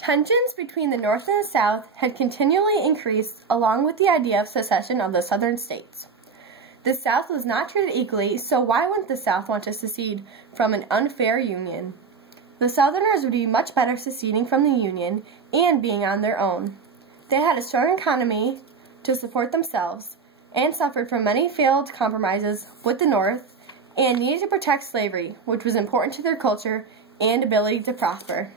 Tensions between the North and the South had continually increased along with the idea of secession of the Southern states. The South was not treated equally, so why wouldn't the South want to secede from an unfair union? The Southerners would be much better seceding from the Union and being on their own. They had a strong economy to support themselves and suffered from many failed compromises with the North and needed to protect slavery, which was important to their culture and ability to prosper.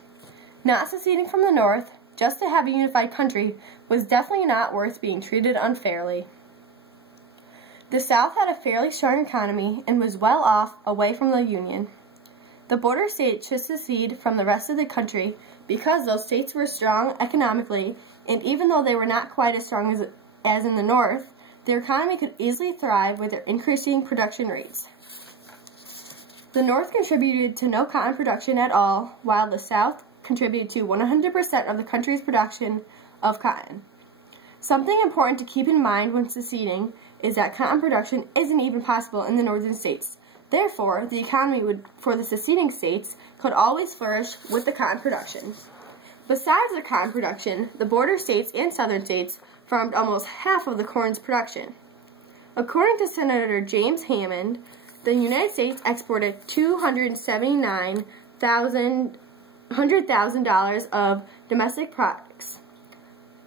Not seceding from the North, just to have a unified country, was definitely not worth being treated unfairly. The South had a fairly strong economy and was well off away from the Union. The border states should secede from the rest of the country because those states were strong economically, and even though they were not quite as strong as in the North, their economy could easily thrive with their increasing production rates. The North contributed to no cotton production at all, while the South contributed to 100% of the country's production of cotton. Something important to keep in mind when seceding is that cotton production isn't even possible in the northern states. Therefore, the economy for the seceding states could always flourish with the cotton production. Besides the cotton production, the border states and southern states farmed almost half of the corn's production. According to Senator James Hammond, the United States exported $279,000 of domestic products.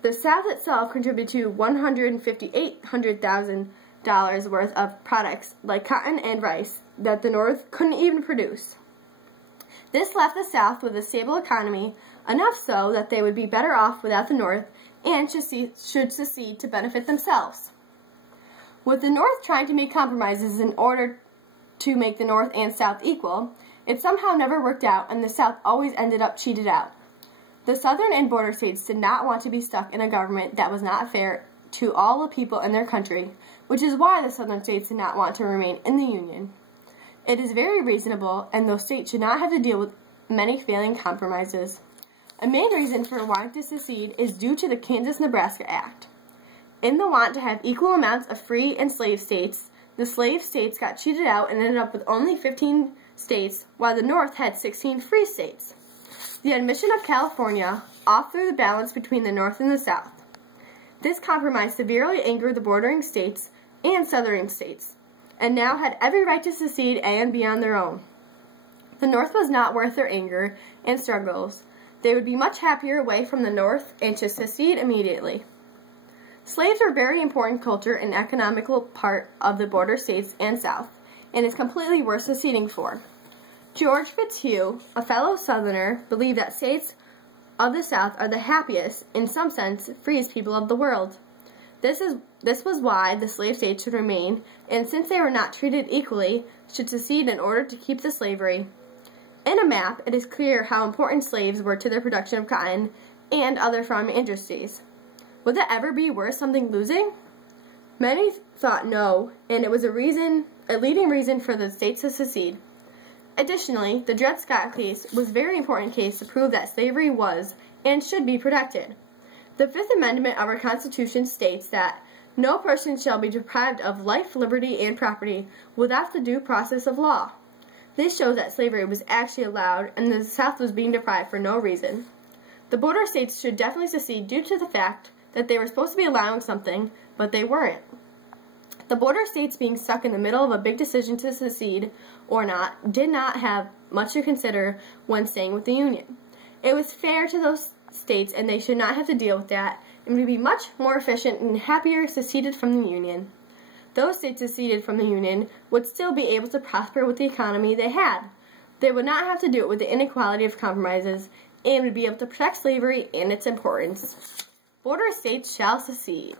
The South itself contributed to $158,000 worth of products like cotton and rice that the North couldn't even produce. This left the South with a stable economy, enough so that they would be better off without the North and should secede to benefit themselves. With the North trying to make compromises in order to make the North and South equal, it somehow never worked out and the South always ended up cheated out. The Southern and border states did not want to be stuck in a government that was not fair to all the people in their country, which is why the Southern states did not want to remain in the Union. It is very reasonable, and those states should not have to deal with many failing compromises. A main reason for wanting to secede is due to the Kansas-Nebraska Act. In the want to have equal amounts of free and slave states, the slave states got cheated out and ended up with only 15 states, while the North had 16 free states. The admission of California altered the balance between the North and the South. This compromise severely angered the bordering states and southern states, and now had every right to secede and be on their own. The North was not worth their anger and struggles. They would be much happier away from the North and should secede immediately. Slaves are a very important culture and economical part of the border states and South, and is completely worth seceding for. George Fitzhugh, a fellow Southerner, believed that states of the South are the happiest, in some sense, freest people of the world. This was why the slave states should remain, and since they were not treated equally, should secede in order to keep the slavery. In a map, it is clear how important slaves were to their production of cotton and other farming industries. Would it ever be worth something losing? Many thought no, and it was a leading reason for the states to secede. Additionally, the Dred Scott case was a very important case to prove that slavery was and should be protected. The Fifth Amendment of our Constitution states that no person shall be deprived of life, liberty, and property without the due process of law. This shows that slavery was actually allowed and the South was being deprived for no reason. The border states should definitely secede due to the fact that they were supposed to be allowing something, but they weren't. The border states being stuck in the middle of a big decision to secede or not did not have much to consider when staying with the Union. It was fair to those states and they should not have to deal with that and would be much more efficient and happier seceded from the Union. Those states seceded from the Union would still be able to prosper with the economy they had. They would not have to do it with the inequality of compromises and would be able to protect slavery and its importance. Border states shall secede.